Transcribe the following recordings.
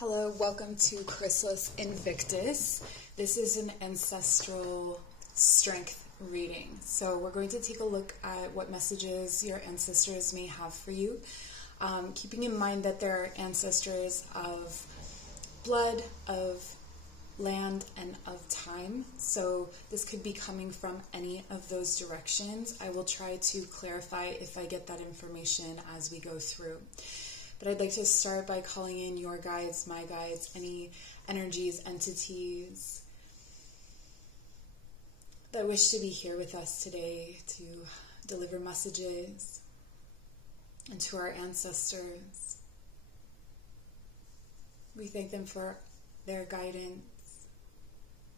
Hello, welcome to Chrysalis Invictus. This is an ancestral strength reading. So we're going to take a look at what messages your ancestors may have for you. Keeping in mind that there are ancestors of blood, of land, and of time. So this could be coming from any of those directions. I will try to clarify if I get that information as we go through. But I'd like to start by calling in your guides, my guides, any energies, entities that wish to be here with us today to deliver messages, and to our ancestors. We thank them for their guidance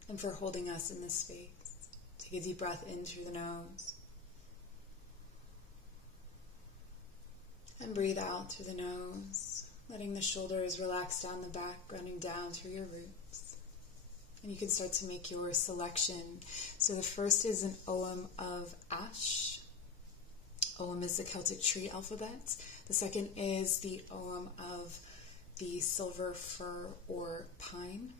and for holding us in this space. Take a deep breath in through the nose. And breathe out through the nose, letting the shoulders relax down the back, running down through your roots. And you can start to make your selection. So the first is an ogham of ash. Ogham is the Celtic tree alphabet. The second is the ogham of the silver fir or pine.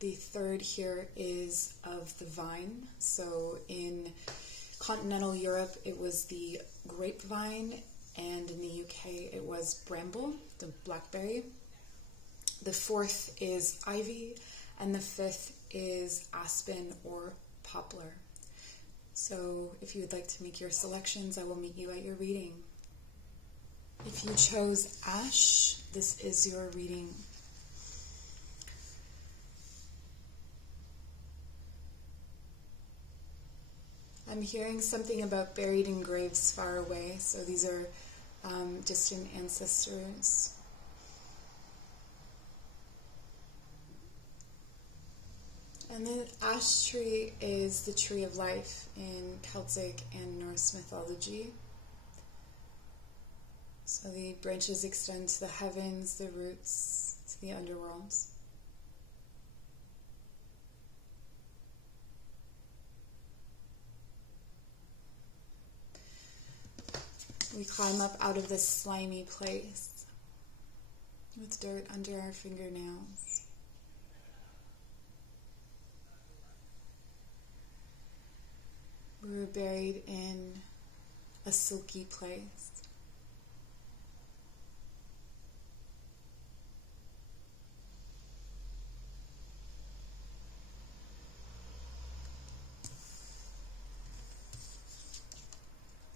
The third here is of the vine. So in continental Europe, it was the grapevine, and in the UK, it was bramble, the blackberry. The fourth is ivy, and the fifth is aspen or poplar. So if you would like to make your selections, I will meet you at your reading. If you chose ash, this is your reading. I'm hearing something about buried in graves far away, so these are distant ancestors. And the ash tree is the tree of life in Celtic and Norse mythology. So the branches extend to the heavens, the roots to the underworlds. We climb up out of this slimy place with dirt under our fingernails. We were buried in a silky place.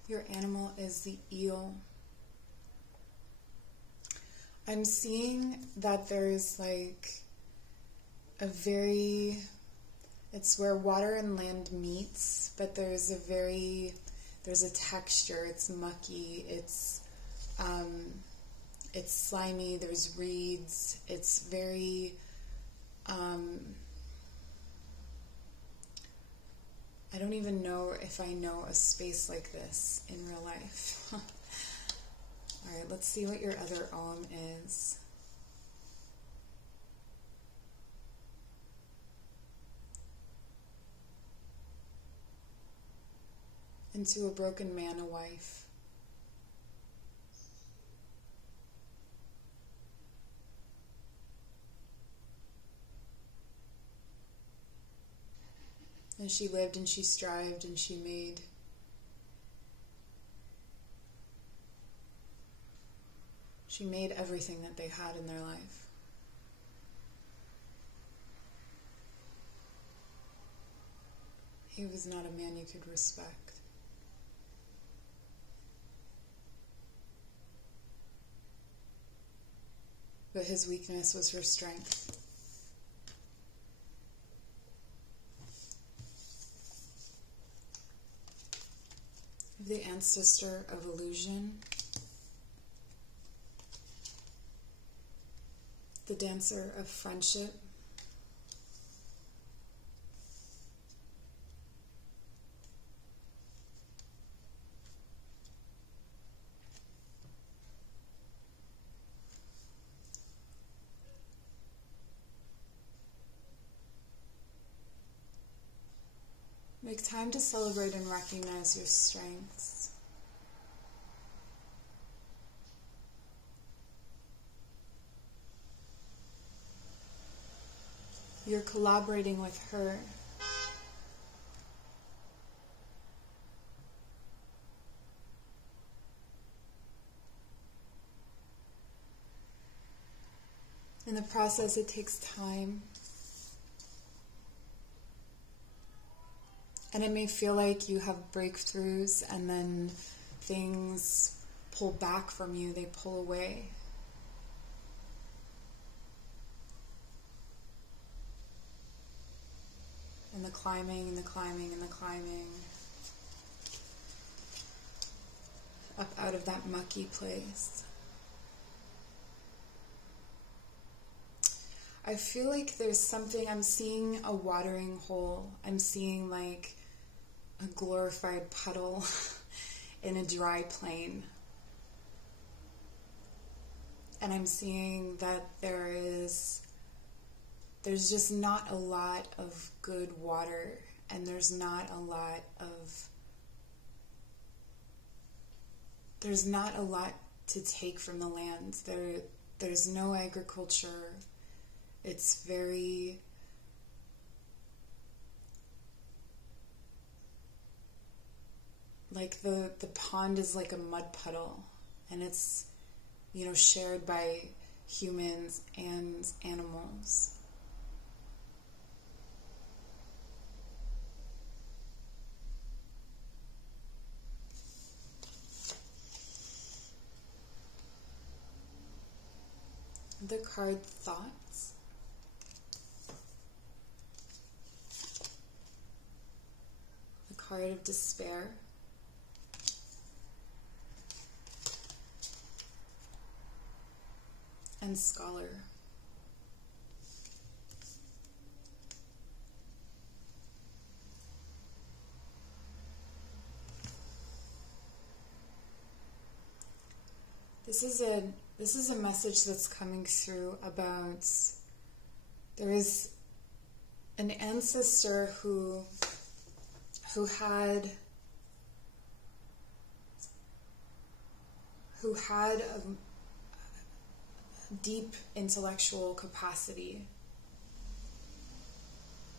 Your animal is the eel. I'm seeing that there's like it's where water and land meets, but there's a texture, it's mucky, it's slimy, there's reeds, it's very, I don't even know if I know a space like this in real life. Alright, let's see what your other ogham is. And to a broken man, a wife. And she lived and she strived and she made. She made everything that they had in their life. He was not a man you could respect. But his weakness was her strength. The ancestor of illusion, the dancer of friendship, make time to celebrate and recognize your strengths. You're collaborating with her. In the process, it takes time. And it may feel like you have breakthroughs and then things pull back from you, they pull away. And the climbing and the climbing and the climbing up out of that mucky place. I feel like there's something, I'm seeing a watering hole. I'm seeing like a glorified puddle in a dry plain. And I'm seeing that there's just not a lot of good water, and there's not a lot to take from the land. There's no agriculture. It's very like the pond is like a mud puddle, and it's, you know, shared by humans and animals. The card Thoughts. The card of Despair. And Scholar. This is a message that's coming through about, there is an ancestor who had a deep intellectual capacity,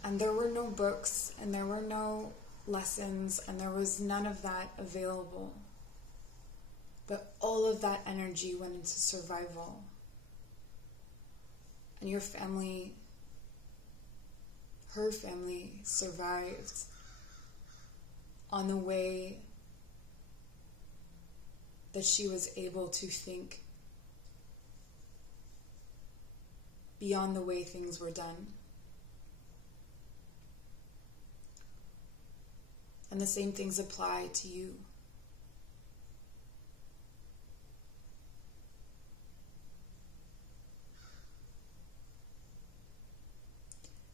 and there were no books and there were no lessons and there was none of that available. But all of that energy went into survival. And your family, her family, survived on the way that she was able to think beyond the way things were done. And the same things apply to you.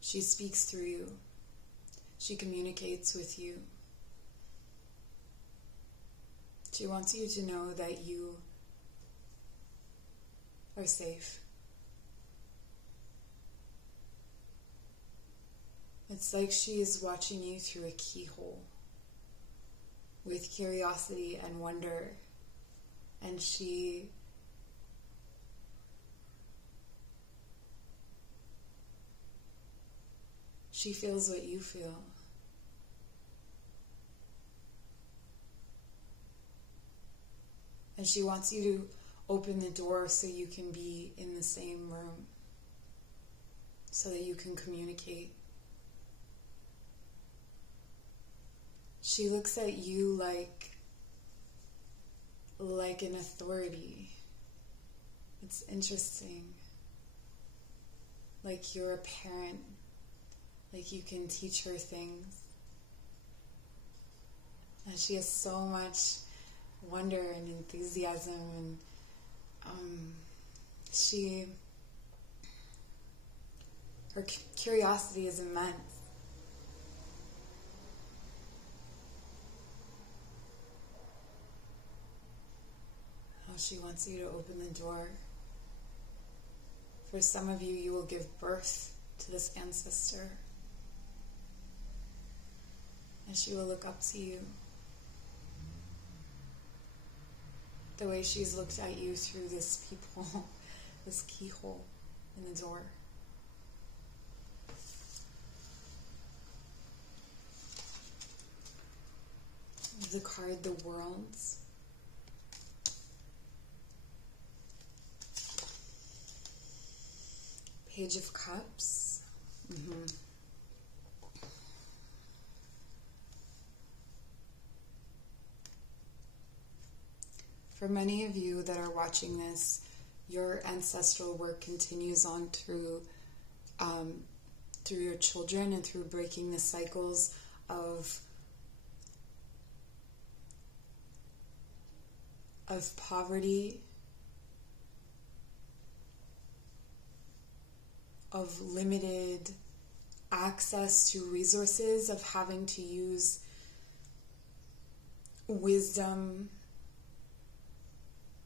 She speaks through you. She communicates with you. She wants you to know that you are safe. It's like she is watching you through a keyhole with curiosity and wonder, and she feels what you feel. And she wants you to open the door so you can be in the same room, so that you can communicate. She looks at you like an authority. It's interesting. Like you're a parent. Like you can teach her things. And she has so much wonder and enthusiasm, and her curiosity is immense. Oh, she wants you to open the door. For some of you, you will give birth to this ancestor. And she will look up to you the way she's looked at you through this peephole, this keyhole in the door. the card the World. Page of Cups. For many of you that are watching this, your ancestral work continues on through your children and through breaking the cycles of poverty, of limited access to resources, of having to use wisdom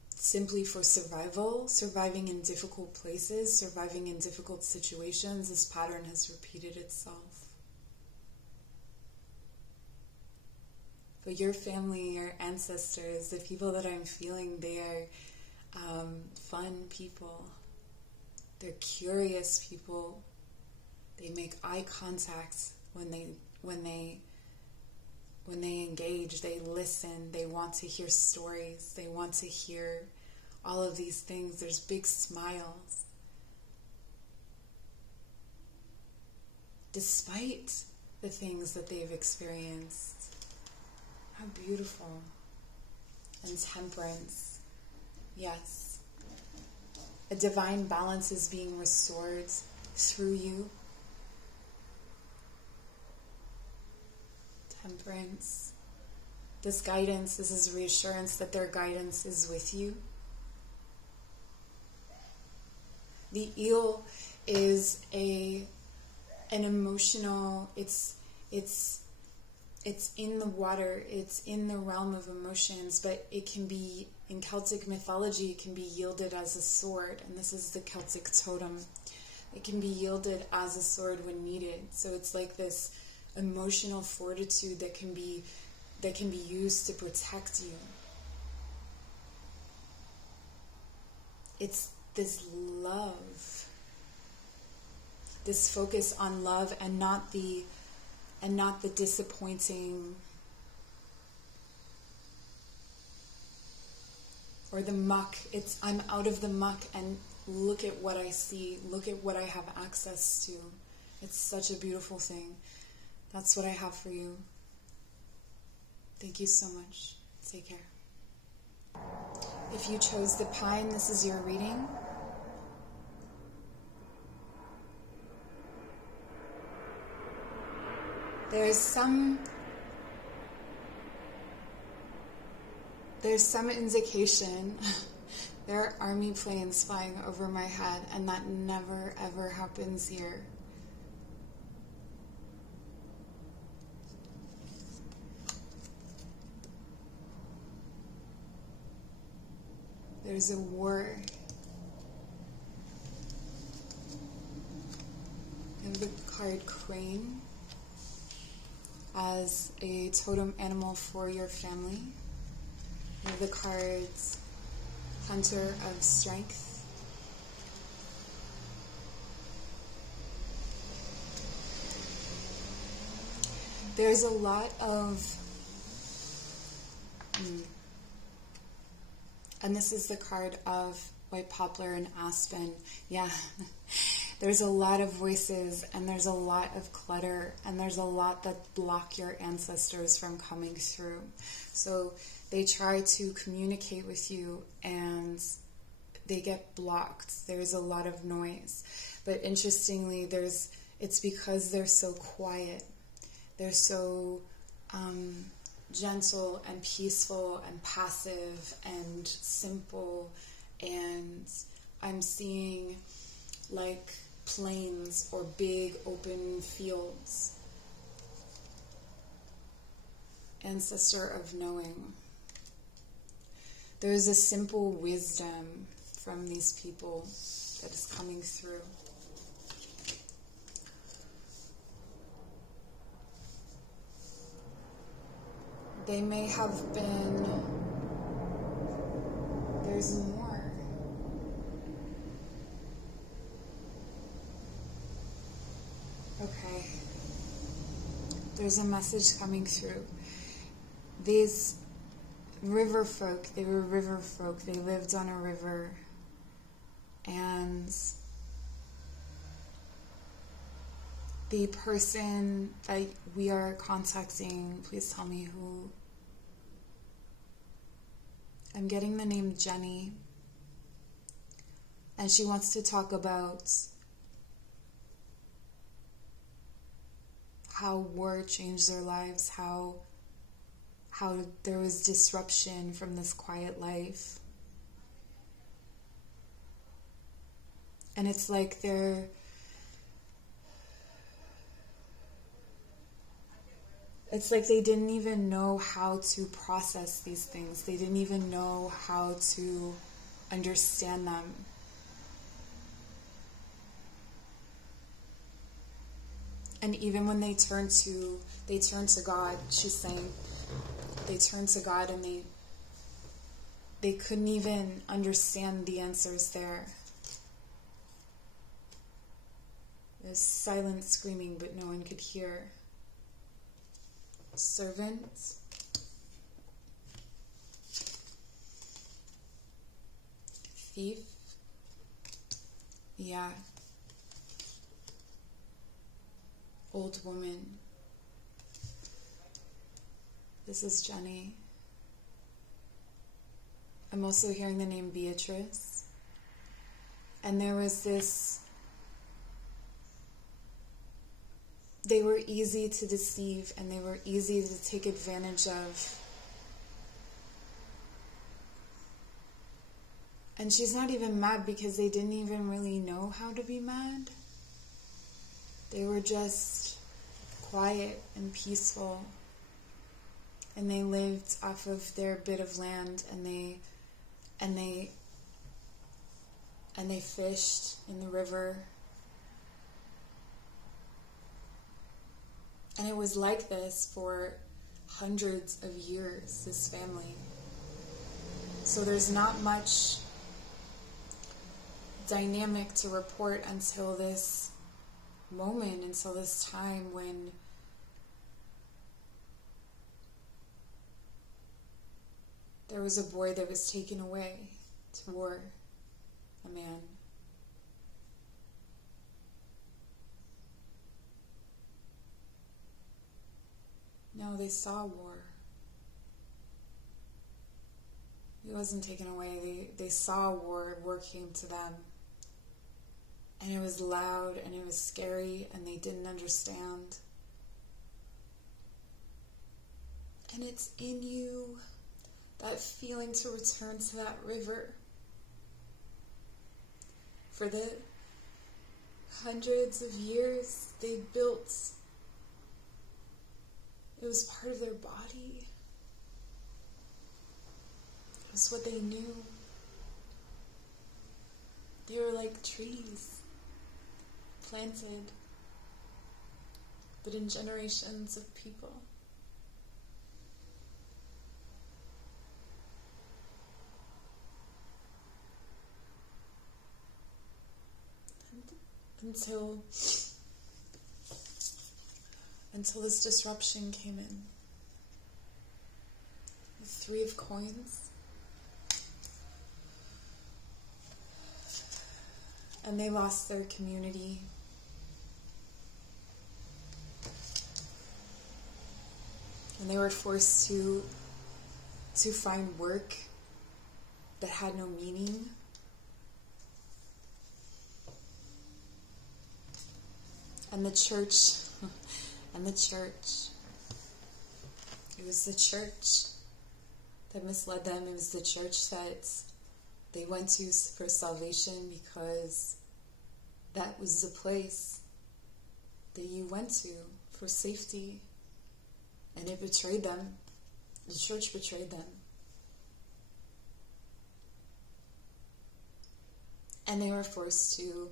simply for survival, surviving in difficult places, surviving in difficult situations. This pattern has repeated itself. But your family, your ancestors, the people that I'm feeling, they are fun people. They're curious people. They make eye contact when they engage. They listen. They want to hear stories. They want to hear all of these things. There's big smiles. Despite the things that they've experienced. How beautiful. And temperance. Yes. A divine balance is being restored through you. Temperance. This guidance, this is reassurance that their guidance is with you. The eel is an emotional, it's in the water, it's in the realm of emotions, but it can be, in Celtic mythology, it can be yielded as a sword, and this is the Celtic totem. It can be yielded as a sword when needed. So it's like this emotional fortitude that can be used to protect you. It's this love, this focus on love, and not the disappointing or the muck. It's, I'm out of the muck and look at what I see, look at what I have access to. It's such a beautiful thing. That's what I have for you. Thank you so much. Take care. If you chose the pine, this is your reading. There's some indication there are army planes flying over my head, and that never ever happens here. There's a war. I have the card crane as a totem animal for your family. I have the cards Hunter of Strength. There's a lot of and this is the card of white poplar and aspen. Yeah. There's a lot of voices, and there's a lot of clutter, and there's a lot that block your ancestors from coming through. So they try to communicate with you, and they get blocked. There's a lot of noise. But interestingly, it's because they're so quiet. They're so gentle and peaceful and passive and simple, and I'm seeing like plains or big open fields. Ancestor of knowing. There's a simple wisdom from these people that is coming through. They may have been, there's more. Okay. There's a message coming through. these river folk, they were river folk, they lived on a river, and the person that we are contacting, please tell me who. I'm getting the name Jenny, and she wants to talk about how war changed their lives, how there was disruption from this quiet life. And it's like it's like they didn't even know how to process these things. They didn't even know how to understand them. And even when they turn to God, she's saying, they turned to God and they couldn't even understand the answers there. There's silent screaming, but no one could hear. Servant. Thief. Yeah. Old woman. This is Jenny. I'm also hearing the name Beatrice. And there was this... They were easy to deceive and they were easy to take advantage of. And she's not even mad because they didn't even really know how to be mad. They were just quiet and peaceful. And they lived off of their bit of land, and they fished in the river. And it was like this for hundreds of years, this family. So there's not much dynamic to report until this moment, until this time when there was a boy that was taken away to war, a man. No, they saw war. He wasn't taken away. They saw war. War came to them. And it was loud and it was scary and they didn't understand. And it's in you, that feeling to return to that river. For the hundreds of years they built, it was part of their body. It was what they knew. They were like trees, planted, but in generations of people. Until this disruption came in. The 3 of coins. And they lost their community. And they were forced to find work that had no meaning. And the church, it was the church that misled them. It was the church that they went to for salvation because that was the place that you went to for safety. And it betrayed them. The church betrayed them. And they were forced to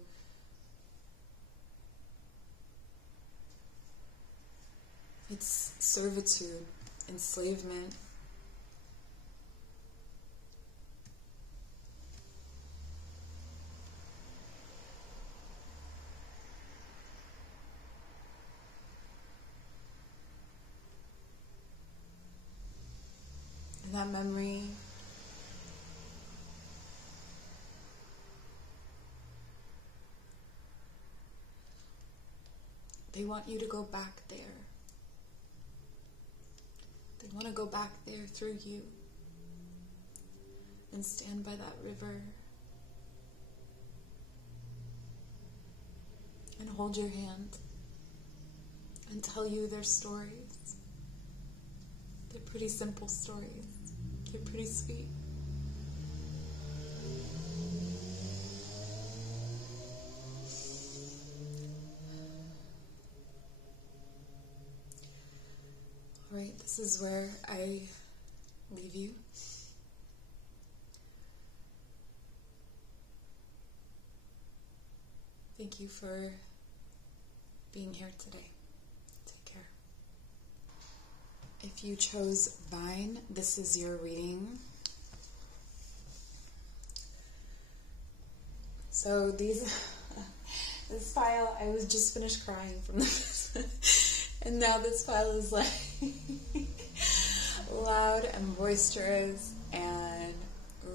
it's servitude, enslavement. that memory. They want you to go back there. They want to go back there through you and stand by that river and hold your hand and tell you their stories. They're pretty simple stories. They're pretty sweet. All right, this is where I leave you. Thank you for being here today. Take care. If you chose Vine, this is your reading. So this file, I was just finished crying from this, and now this file is like loud and boisterous and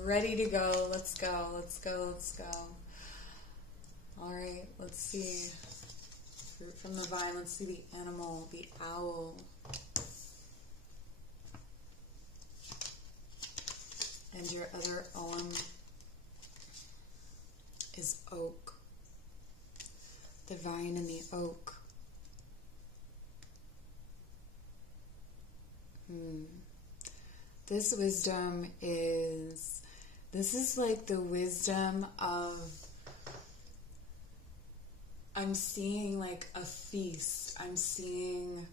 ready to go. Let's go, let's go, let's go. All right, let's see. Fruit from the vine. Let's see the animal, the owl. And your other ogham is oak. The vine and the oak. This wisdom is, this is like the wisdom of, I'm seeing like a feast. I'm seeing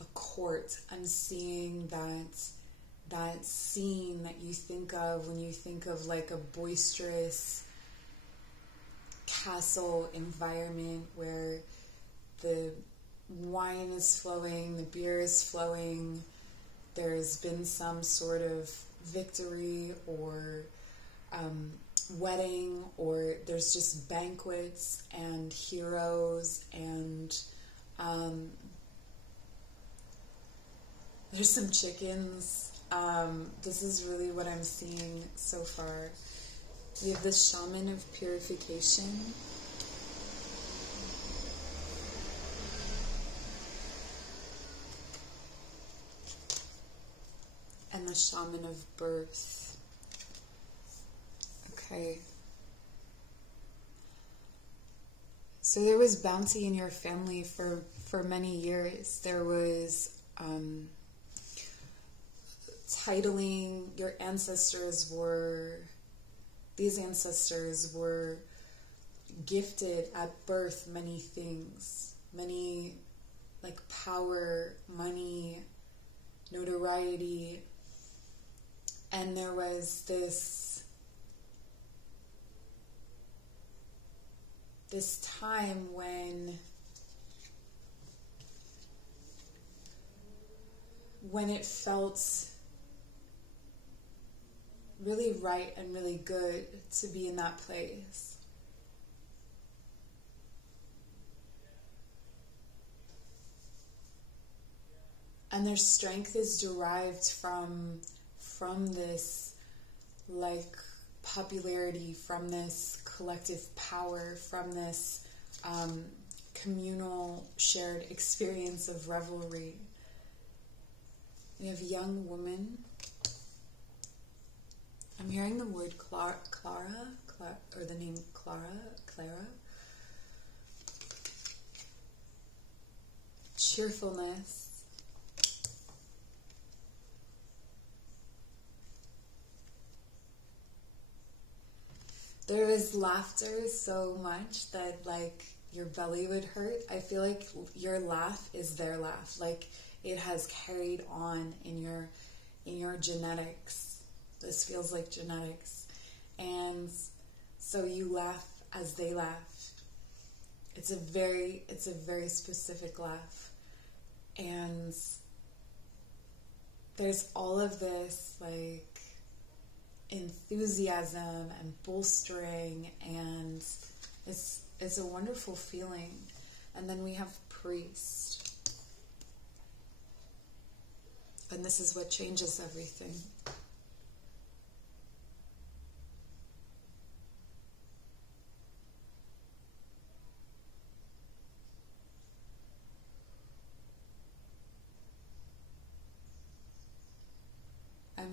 a court. I'm seeing that scene that you think of when you think of like a boisterous castle environment where the wine is flowing, the beer is flowing, there's been some sort of victory or wedding, or there's just banquets and heroes, and there's some chickens. This is really what I'm seeing so far. We have the shaman of purification. And the shaman of birth. Okay. So there was bounty in your family for many years. There was titling. Your ancestors were, these ancestors were gifted at birth many things. Many, like power, money, notoriety. And there was this time when it felt really right and really good to be in that place. And their strength is derived from this like popularity, from this collective power, from this communal shared experience of revelry. We have young woman. I'm hearing the word Clara, or the name Clara. Cheerfulness. There is laughter so much that like your belly would hurt. I feel like your laugh is their laugh. Like it has carried on in your genetics. This feels like genetics. And so you laugh as they laugh. It's a very specific laugh. And there's all of this like enthusiasm and bolstering, and it's a wonderful feeling. And then we have priest. And this is what changes everything.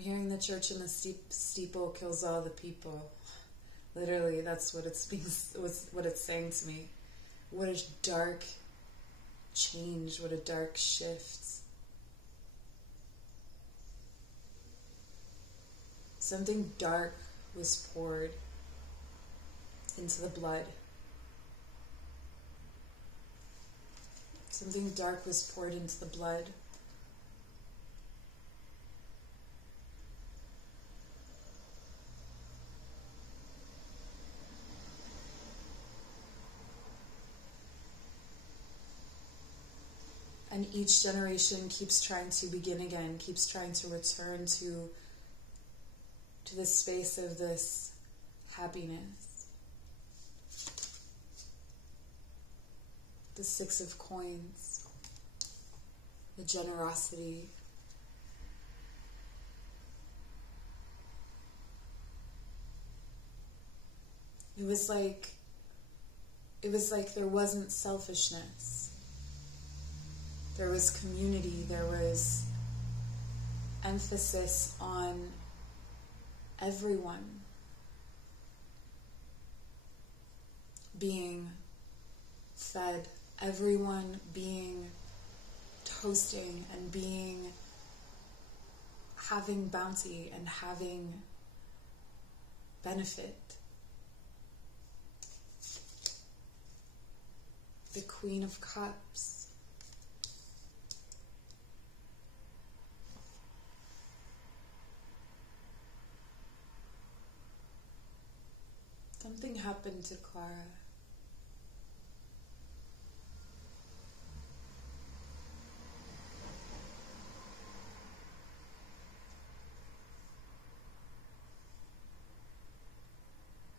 hearing the church in the steeple kills all the people. Literally, that's what what it's saying to me. What a dark change, what a dark shift. Something dark was poured into the blood. Something dark was poured into the blood. And each generation keeps trying to begin again, keeps trying to return to this space of this happiness. The 6 of coins, the generosity. It was like there wasn't selfishness. There was community, there was emphasis on everyone being fed, everyone being toasting and having bounty and having benefit. The Queen of Cups. Something happened to Clara.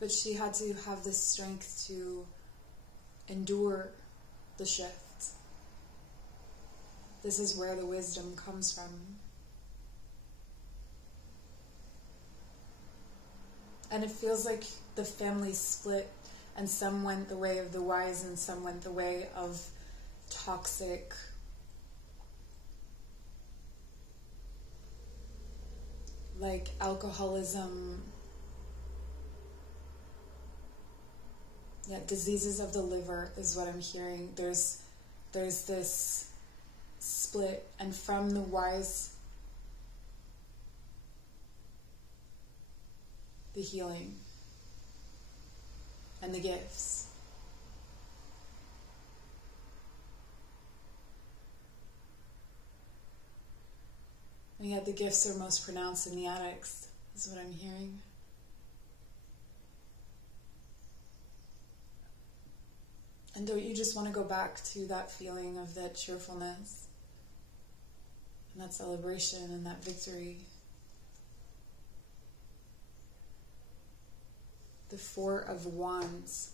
But she had to have the strength to endure the shift. This is where the wisdom comes from. And it feels like the family split, and some went the way of the wise and some went the way of toxic, like alcoholism, diseases of the liver is what I'm hearing. There's this split, and from the wise, the healing and the gifts. And yet the gifts are most pronounced in the addicts, is what I'm hearing. And don't you just want to go back to that feeling of that cheerfulness and that celebration and that victory? The 4 of Wands.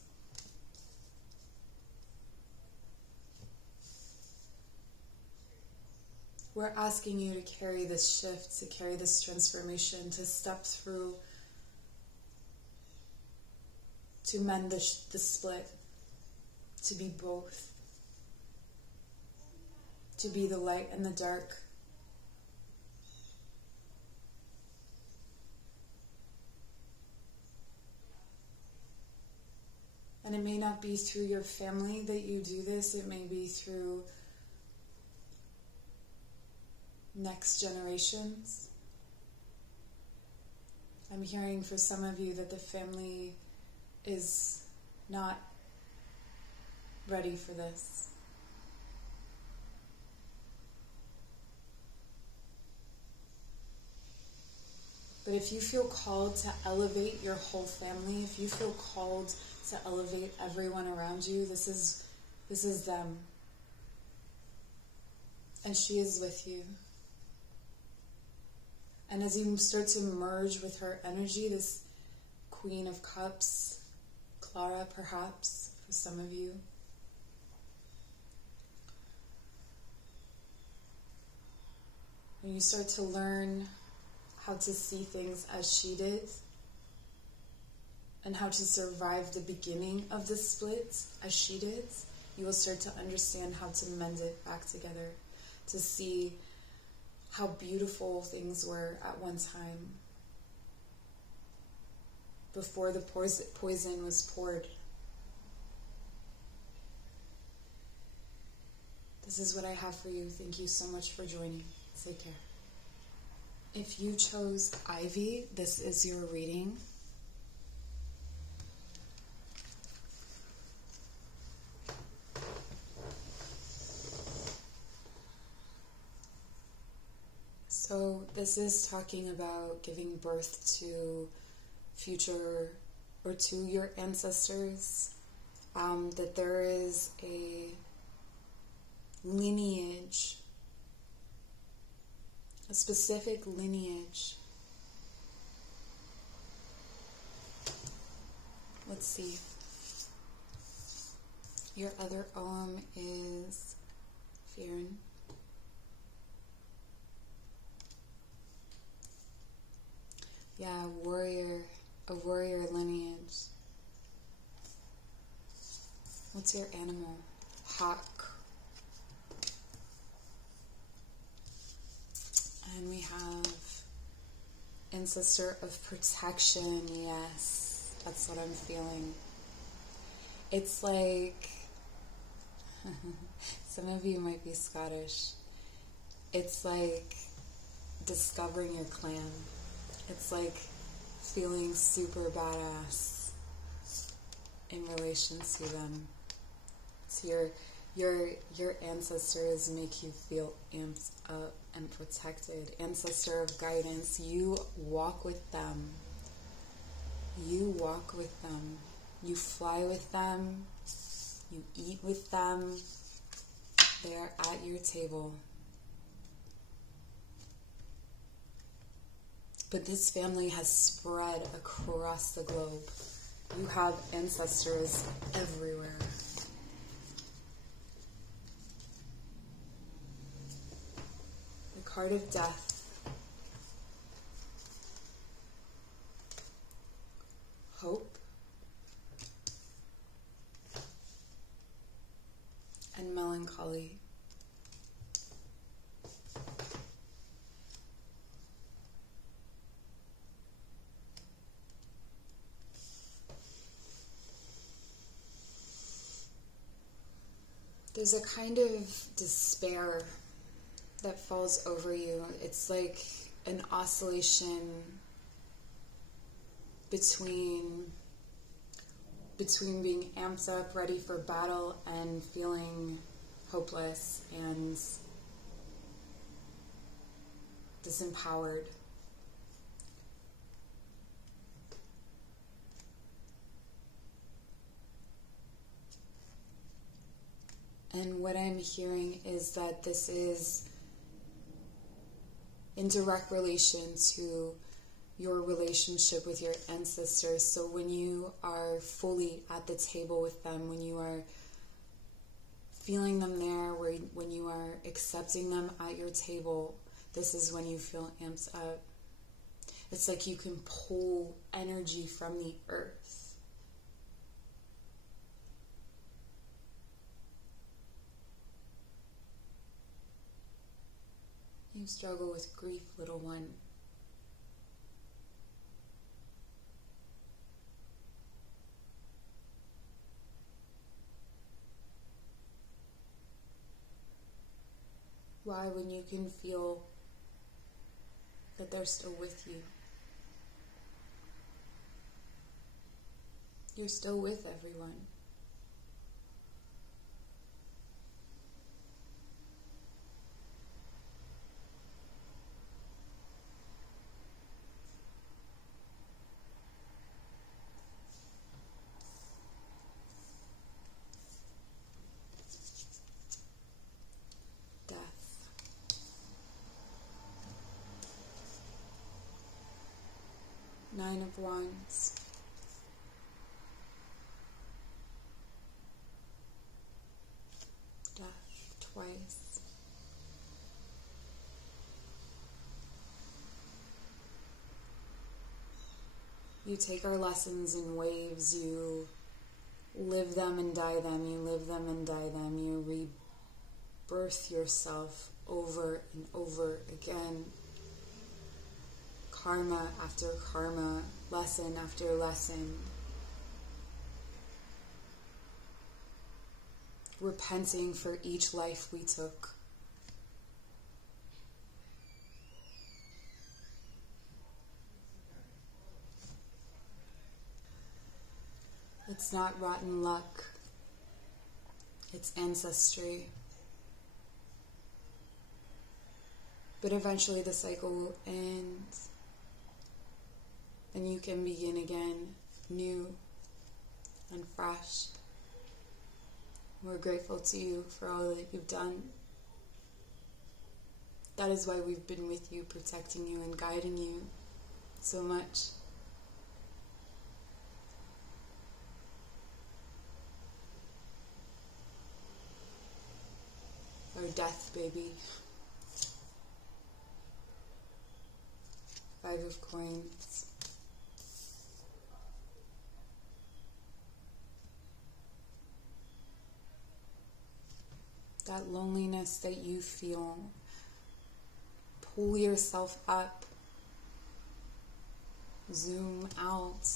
We're asking you to carry this shift, to carry this transformation, to step through, to mend the split, to be both, to be the light and the dark. And it may not be through your family that you do this, it may be through next generations. I'm hearing for some of you that the family is not ready for this. But if you feel called to elevate your whole family, if you feel called to elevate everyone around you, this is them. And she is with you. And as you start to merge with her energy, this Queen of Cups, Clara perhaps, for some of you, and you start to learn how to see things as she did, and how to survive the beginning of the split as she did, you will start to understand how to mend it back together, to see how beautiful things were at one time before the poison was poured. This is what I have for you. Thank you so much for joining. Take care. If you chose Ivy, this is your reading. So this is talking about giving birth to future or to your ancestors, that there is a lineage, a specific lineage. Let's see. Your other ogham is Fearin. Yeah, a warrior lineage. What's your animal? Hawk. And we have ancestor of protection. Yes, that's what I'm feeling. It's like, some of you might be Scottish. It's like discovering your clan. It's like feeling super badass in relation to them. So your ancestors make you feel amped up and protected. Ancestor of guidance, you walk with them. You walk with them. You fly with them. You eat with them. They are at your table. But this family has spread across the globe. You have ancestors everywhere. The card of death. Hope. And melancholy. There's a kind of despair that falls over you. It's like an oscillation between being amped up, ready for battle, and feeling hopeless and disempowered. And what I'm hearing is that this is in direct relation to your relationship with your ancestors. So when you are fully at the table with them, when you are feeling them there, when you are accepting them at your table, this is when you feel amped up. It's like you can pull energy from the earth. You struggle with grief, little one. Why, when you can feel that they're still with you? You're still with everyone. Nine of Wands. Death twice. You take our lessons in waves. You live them and die them. You live them and die them. You rebirth yourself over and over again. Karma after karma, lesson after lesson. Repenting for each life we took. It's not rotten luck. It's ancestry. But eventually the cycle will end, and you can begin again, new and fresh. We're grateful to you for all that you've done. That is why we've been with you, protecting you and guiding you so much. Our death, baby. 5 of coins. That loneliness that you feel, pull yourself up, zoom out,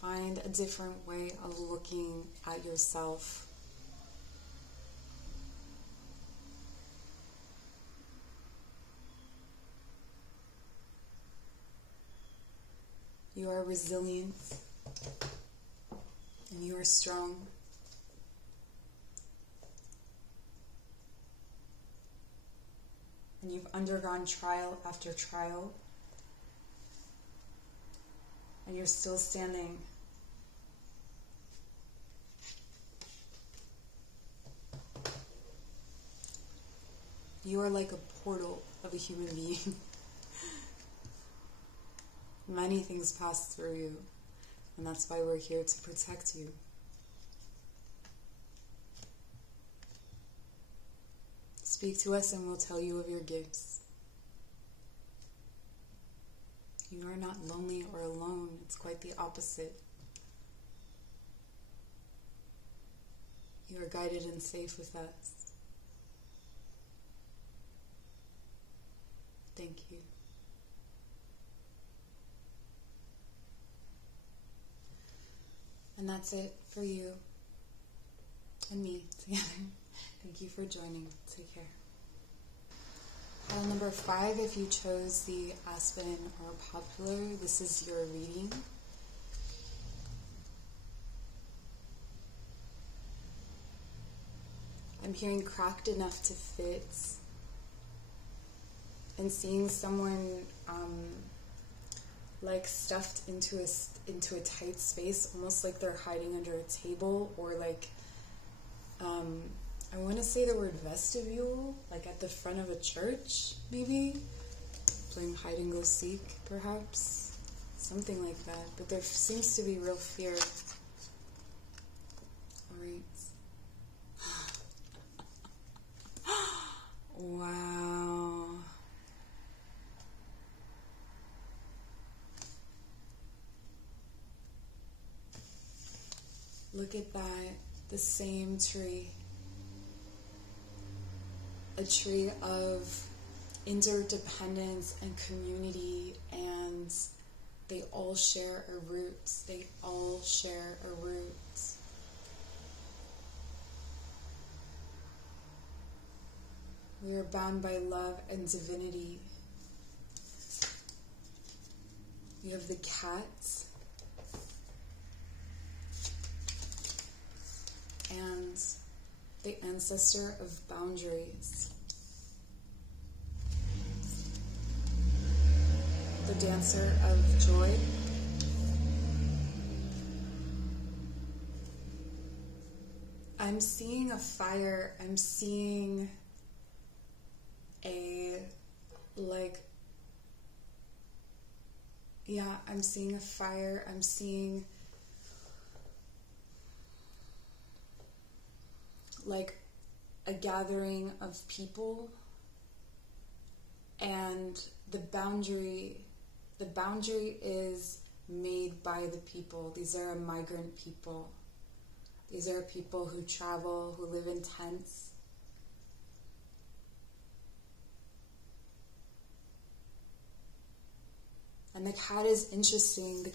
find a different way of looking at yourself. You are resilient, and you are strong. And you've undergone trial after trial, and you're still standing. You are like a portal of a human being. Many things pass through you, and that's why we're here to protect you. Speak to us and we'll tell you of your gifts. You are not lonely or alone. It's quite the opposite. You are guided and safe with us. Thank you. And that's it for you and me together. Thank you for joining. Take care. Pile number 5, if you chose the Aspen or Poplar, this is your reading. I'm hearing cracked enough to fit, and seeing someone like stuffed into a tight space, almost like they're hiding under a table, or like I want to say the word vestibule, like at the front of a church, maybe playing hide and go seek, perhaps something like that. But there seems to be real fear. All right. Wow. Look at that, the same tree. A tree of interdependence and community, and they all share a root. They all share a root. We are bound by love and divinity. You have the cat and the ancestor of boundaries. The dancer of joy. I'm seeing a fire. I'm seeing I'm seeing a fire. I'm seeing like a gathering of people, and the boundary is made by the people. These are a migrant people. These are people who travel, who live in tents. And the cat is interesting. The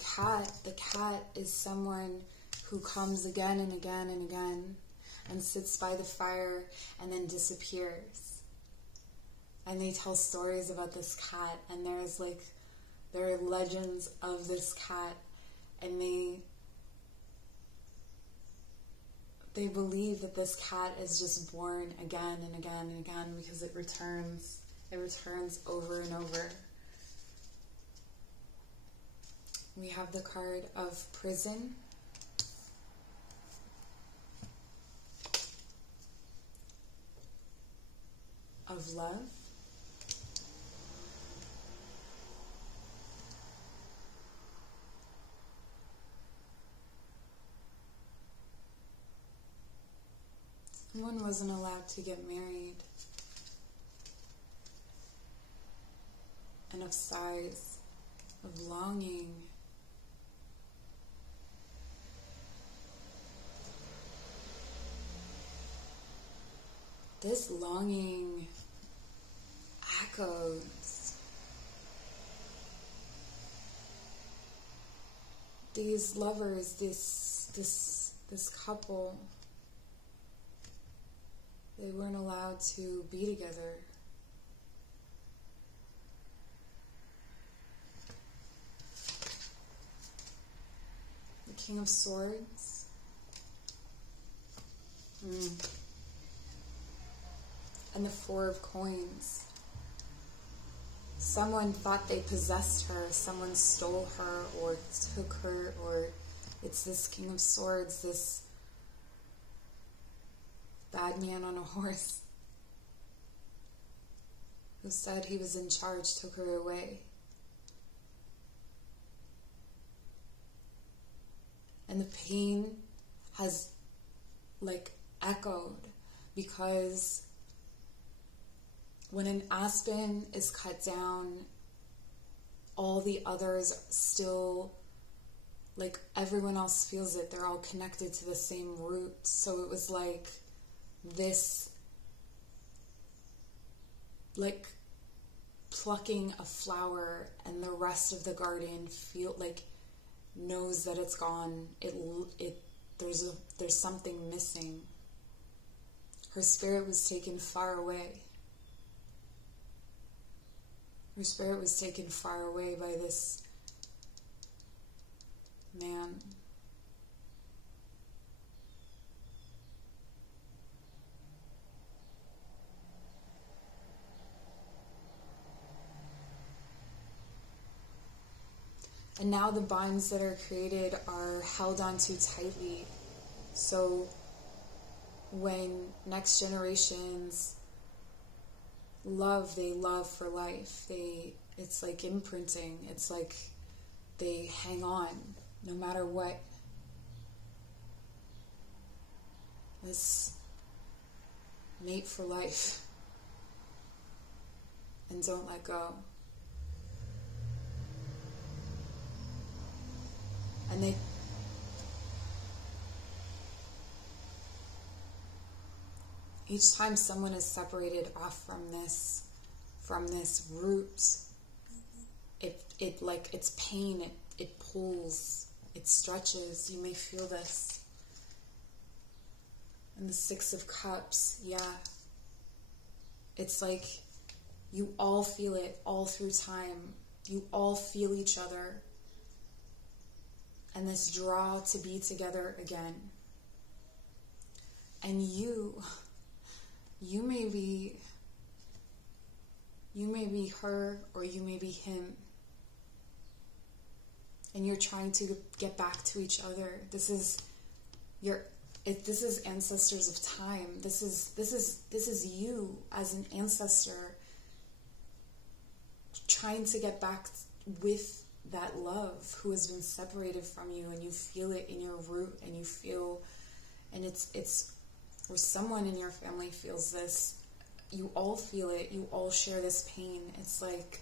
cat is someone who comes again and again and again and sits by the fire and then disappears. And they tell stories about this cat, and there are legends of this cat, and they believe that this cat is just born again and again and again because it returns over and over. We have the card of prison, of love, someone wasn't allowed to get married, and of sighs, of longing. This longing echoes. These lovers, this couple, they weren't allowed to be together. The King of Swords. And the Four of Coins. Someone thought they possessed her, someone stole her or took her, or it's this King of Swords, this bad man on a horse who said he was in charge, took her away. And the pain has echoed, because when an aspen is cut down, all the others still, everyone else feels it. They're all connected to the same root. So it was this, plucking a flower, and the rest of the garden knows that it's gone. There's something missing. Her spirit was taken far away. Her spirit was taken far away by this man. And now the bonds that are created are held on too tightly. So when next generations they love for life. It's like imprinting. It's like they hang on no matter what. This mate for life. And don't let go. And each time someone is separated off from this root, it's pain, it pulls, it stretches. You may feel this. And the Six of Cups, yeah. It's like you all feel it all through time. You all feel each other. And this draw to be together again. And you may be her, or you may be him. And you're trying to get back to each other. This is ancestors of time. This is you as an ancestor trying to get back with that love who has been separated from you, and you feel it in your root, and you feel, and it's or someone in your family feels this. You all feel it. You all share this pain. It's like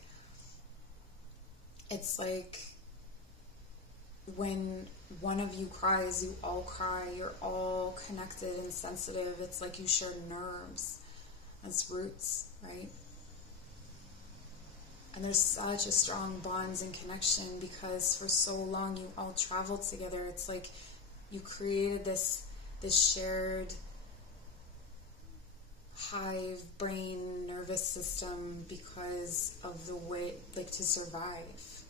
when one of you cries, you all cry. You're all connected and sensitive. It's like you share nerves. That's roots, right? And there's such a strong bonds and connection because for so long you all traveled together. It's like you created this shared hive brain nervous system because of the way, like, to survive.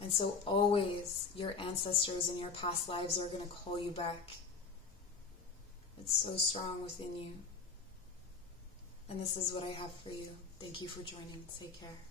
And so always your ancestors in your past lives are going to call you back. It's so strong within you. And this is what I have for you. Thank you for joining. Take care.